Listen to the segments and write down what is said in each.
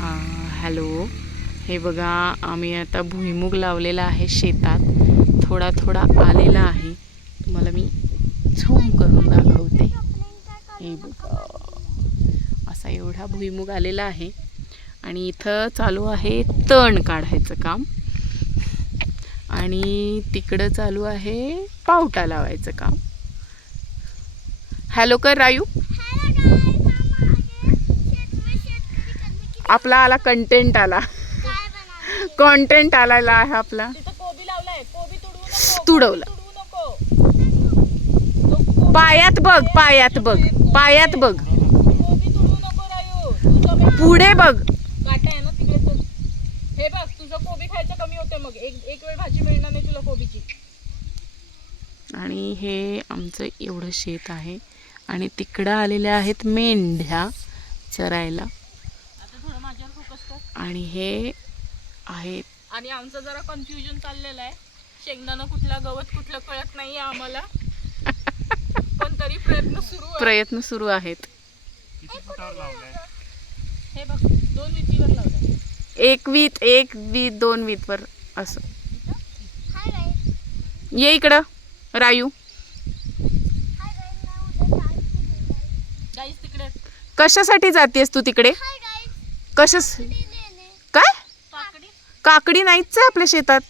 Hello, हे बघा आम्ही आता भुईमुग लावलेला आहे शेतात. थोडा थोडा आलेला आहे, तुम्हाला मी झूम करून दाखवते. हे बघा असा एवढा भुईमुग आलेला आहे आणि इथं चालू आहे तण काढायचं काम आणि तिकडं चालू आहे पावटा लावायचं काम. हॅलो कर रायू. आपला आला कंटेंट आला, कॉन्टेंट आलेला आहे आपला. तुडवलं. पायात बघ, पायात बघ, पायात बघ, पुढे बघ. काटा आहे ना तिकडे. हे बघ तुझं कोबी खायचं कमी होते, मग एक वेळ भाजी मिळणार नाही तुला कोबीची. आणि हे आमचं एवढं शेत आहे आणि तिकडं आलेल्या आहेत मेंढ्या चरायला. आणि हे आहे, आणि आमचं जरा कन्फ्युजन चाललेलं आहे. शेंगदाणा कुठला, गवत कुठलं कळत नाहीये आम्हाला. पण तरी प्रयत्न सुरू आहेत. हे बघ 2 वितीवर लावलंय. एक वीत 2 वीतवर असं. ये इकडं रायू. तिकडे कशासाठी जातेस तू तिकडे? कशास काय? काकडी नाहीच आहे आपल्या शेतात.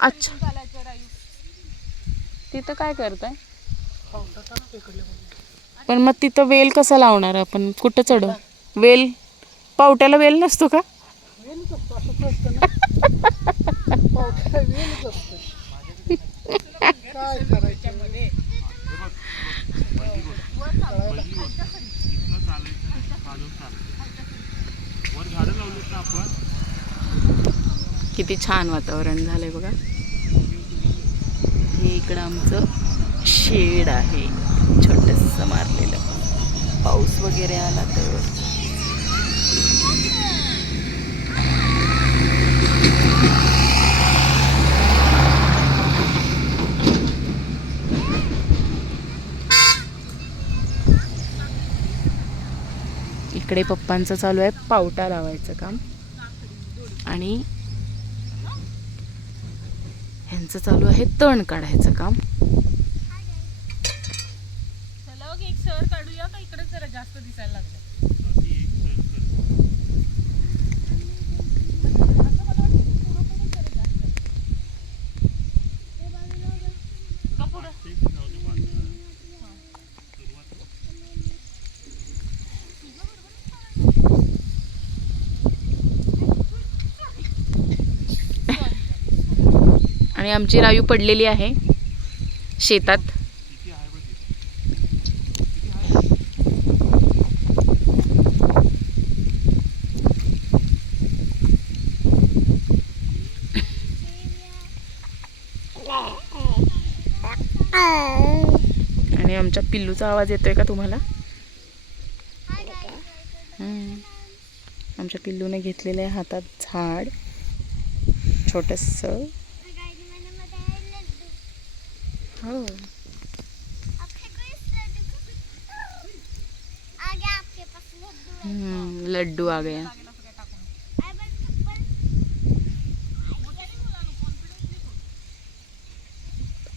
अच्छा, तिथं काय करताय? पण मग तिथं वेल कसा लावणार आपण? कुठं चढव वेल? पावट्याला वेल नसतो का? किती छान वातावरण झालंय बघा. हे इकडं आमचं शेड आहे छोटंसं मारलेलं. पाऊस वगैरे आला तर इकडे पप्पांचं चालू आहे पावटा लावायचं काम आणि ह्यांचं चालू आहे तण काढायचं काम. चला एक सर काढूया का? इकडे जरा जास्त दिसायला लागलं. आणि आमची रायू पडलेली आहे शेतात. आणि आमच्या पिल्लूचा आवाज येतोय का तुम्हाला? आमच्या पिल्लूने घेतलेलं आहे हातात झाड छोटंसं. हो, लड्डू आ गया.